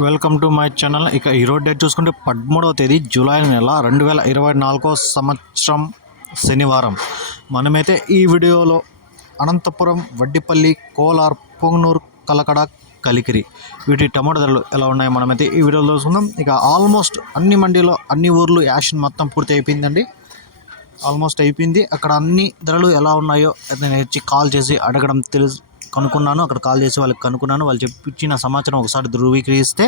Welcome to my channel. ఇక ఈరోజు date చూసుకుంటే పదమూడవ తేదీ జూలై నెల రెండు వేల ఇరవై నాలుగో సంవత్సరం శనివారం. మనమైతే ఈ వీడియోలో అనంతపురం వడ్డిపల్లి కోలార్ పొంగనూరు కలకడ కలికిరి వీటి టమాటో ధరలు ఎలా ఉన్నాయో మనమైతే ఈ వీడియోలో చూసుకుందాం ఇక ఆల్మోస్ట్ అన్ని మండీలో అన్ని ఊర్లు యాషన్ మొత్తం పూర్తి అయిపోయిందండి. ఆల్మోస్ట్ అయిపోయింది. అక్కడ అన్ని ధరలు ఎలా ఉన్నాయో నేను వచ్చి కాల్ చేసి అడగడం తెలుసు కనుక్కున్నాను అక్కడ కాల్ చేసి వాళ్ళకి కనుక్కున్నాను. వాళ్ళు చెప్పించిన సమాచారం ఒకసారి ధృవీకరిస్తే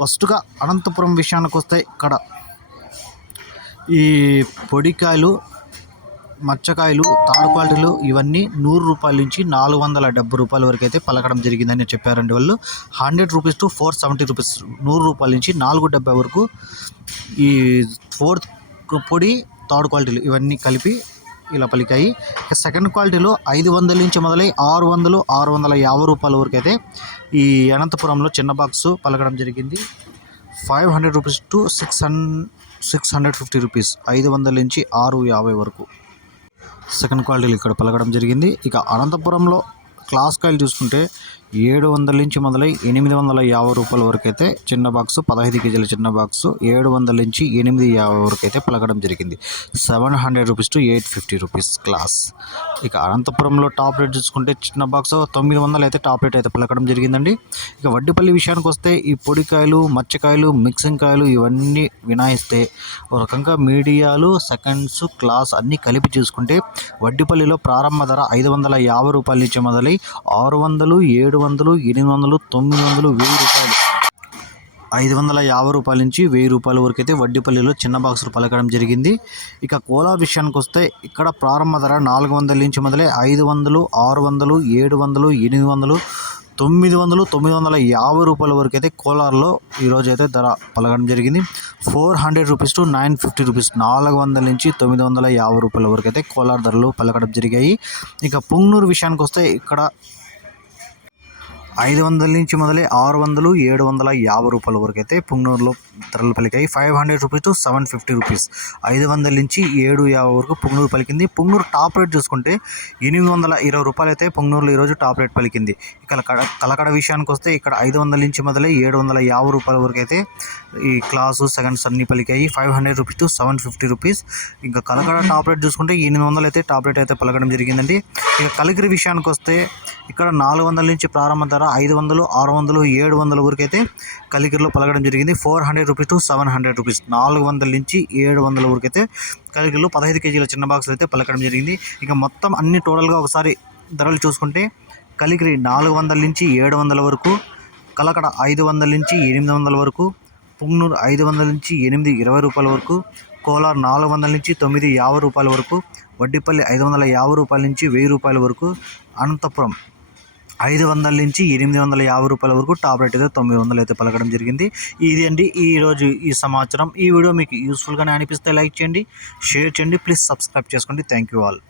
ఫస్ట్గా అనంతపురం విషయానికి వస్తే ఇక్కడ ఈ పొడికాయలు మచ్చకాయలు తాడు క్వాలిటీలు ఇవన్నీ నూరు రూపాయల నుంచి నాలుగు వందల డెబ్బై రూపాయల వరకు అయితే పలకడం జరిగిందని చెప్పారండి వాళ్ళు. Hundred rupees to four seventy rupees నూరు రూపాయల నుంచి నాలుగు డెబ్బై వరకు ఈ ఫోర్త్ పొడి థర్డ్ క్వాలిటీలు ఇవన్నీ కలిపి ఇలా పలికాయి. ఇక సెకండ్ క్వాలిటీలో ఐదు వందల నుంచి మొదలై ఆరు వందలు ఆరు వందల యాభై రూపాయల వరకు అయితే ఈ అనంతపురంలో చిన్న బాక్స్ పలకడం జరిగింది. Five hundred rupees to six hund six hundred fifty rupees ఐదు వందల నుంచి ఆరు యాభై వరకు. సెకండ్ క్వాలిటీలు ఇక్కడ పలకడం జరిగింది. ఇక అనంతపురంలో క్లాస్ కాయలు చూసుకుంటే ఏడు వందల నుంచి మొదలై ఎనిమిది వందల యాభై రూపాయల వరకు అయితే చిన్న బాక్స్ పదహైదు కేజీల చిన్న బాక్స్ ఏడు వందల నుంచి ఎనిమిది యాభై వరకు అయితే పలకడం జరిగింది. Seven hundred rupees to eight fifty rupees class ఇక అనంతపురంలో టాప్ రేట్ చూసుకుంటే చిన్న బాక్స్ తొమ్మిది వందలు అయితే టాప్ రేట్ అయితే పలకడం జరిగిందండి. ఇక వడ్డిపల్లి విషయానికి వస్తే ఈ పొడికాయలు మచ్చకాయలు మిక్సింగ్ కాయలు ఇవన్నీ వినాయిస్తే ఒక రకంగా మీడియాలు సెకండ్స్ క్లాస్ అన్నీ కలిపి చూసుకుంటే వడ్డీపల్లిలో ప్రారంభ ధర ఐదు వందల యాభై రూపాయల నుంచి మొదలై ఆరు వందలు ఏడు వందలు ఎనిమిది వందలు తొమ్మిది వందలు వెయ్యి రూపాయలు. ఐదు వందల యాభై రూపాయల నుంచి వెయ్యి రూపాయల వరకు అయితే వడ్డీపల్లిలో చిన్న బాక్సులు పలకడం జరిగింది. ఇక కోలా విషయానికి వస్తే ఇక్కడ ప్రారంభ ధర నాలుగు వందల నుంచి మొదలై ఐదు వందలు ఆరు వందలు ఏడు వందలు ఎనిమిది వందలు తొమ్మిది వందలు తొమ్మిది వందల యాభై రూపాయల వరకు అయితే కోలార్లో ఈరోజు అయితే ధర పలకడం జరిగింది. Four hundred rupees to nine fifty rupees నాలుగు వందల నుంచి తొమ్మిది వందల యాభై రూపాయల వరకు అయితే కోలార్ ధరలు పలకడం జరిగాయి. ఇక పుంగనూరు విషయానికి వస్తే ఇక్కడ ఐదు వందల నుంచి మొదలై ఆరు వందలు ఏడు వందల యాభై రూపాయల వరకు అయితే పుంగనూరులో ధరలు పలికాయి. Five hundred rupees to seven fifty rupees. ఐదు వందల నుంచి ఏడు యాభై వరకు పుంగనూరు పలికింది. పుంగనూరు టాప్ రేట్ చూసుకుంటే ఎనిమిది వందల ఇరవై రూపాయలు అయితే పుంగనూరులో ఈరోజు టాప్ రేట్ పలికింది. ఇక్కడ కలకడ విషయానికి వస్తే ఇక్కడ ఐదు వందల నుంచి మొదలై ఏడు వందల యాభై రూపాయల వరకు అయితే ఈ క్లాసు సెకండ్స్ అన్ని పలికాయి. Five hundred rupees to seven fifty rupees. ఇంకా కలకడ టాప్ రేట్ చూసుకుంటే ఎనిమిది వందలు అయితే టాప్ రేట్ అయితే పలకడం జరిగిందండి. ఇక కలగిరి విషయానికి వస్తే ఇక్కడ నాలుగు వందల నుంచి ప్రారంభ ధర ఐదు వందలు ఆరు వందలు ఏడు వందల వరకు అయితే కలికిరిలో పలకడం జరిగింది. Four hundred rupees to seven hundred rupees. నాలుగు వందల నుంచి ఏడు వందల వరకు అయితే కలిగిరిలో పదహైదు కేజీల చిన్న బాక్సులు అయితే పలకడం జరిగింది. ఇక మొత్తం అన్ని టోటల్గా ఒకసారి ధరలు చూసుకుంటే కలిగిరి నాలుగు వందల నుంచి ఏడు వందల వరకు కలకడ ఐదు వందల నుంచి ఎనిమిది వందల వరకు పుంగనూరు ఐదు వందల నుంచి ఎనిమిది ఇరవై రూపాయల వరకు కోలార్ నాలుగు వందల నుంచి తొమ్మిది యాభై రూపాయల వరకు వడ్డీపల్లి ఐదు వందల యాభై రూపాయల నుంచి వెయ్యి రూపాయల వరకు అనంతపురం ఐదు వందల నుంచి ఎనిమిది వందల యాభై రూపాయల వరకు టాప్ రేట్ అయితే తొమ్మిది వందలు అయితే పలకడం జరిగింది. ఇది అండి ఈరోజు ఈ సమాచారం. ఈ వీడియో మీకు యూస్ఫుల్గానే అనిపిస్తే లైక్ చేయండి షేర్ చేయండి. ప్లీజ్ సబ్స్క్రైబ్ చేసుకోండి. Thank you all.